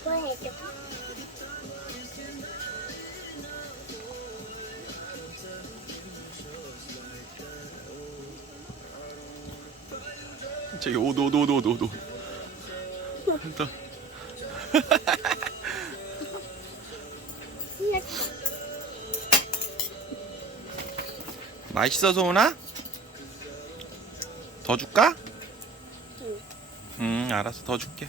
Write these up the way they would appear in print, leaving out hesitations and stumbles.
이거 해줘. 저기 오도 일단 맛있어 소은아? 더 줄까? 응. 알았어 더 줄게.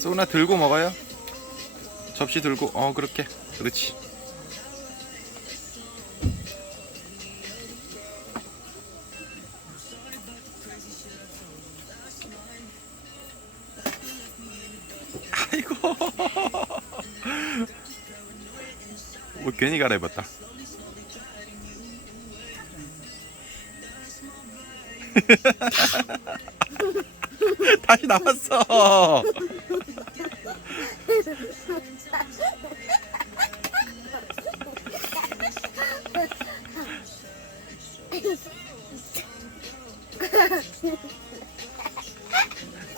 소은아 들고 먹어요. 접시 들고 그렇게 그렇지. 아이고 뭐 괜히 갈아입었다. 다시 나왔어.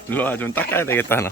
일로와 좀 닦아야 되겠다 너.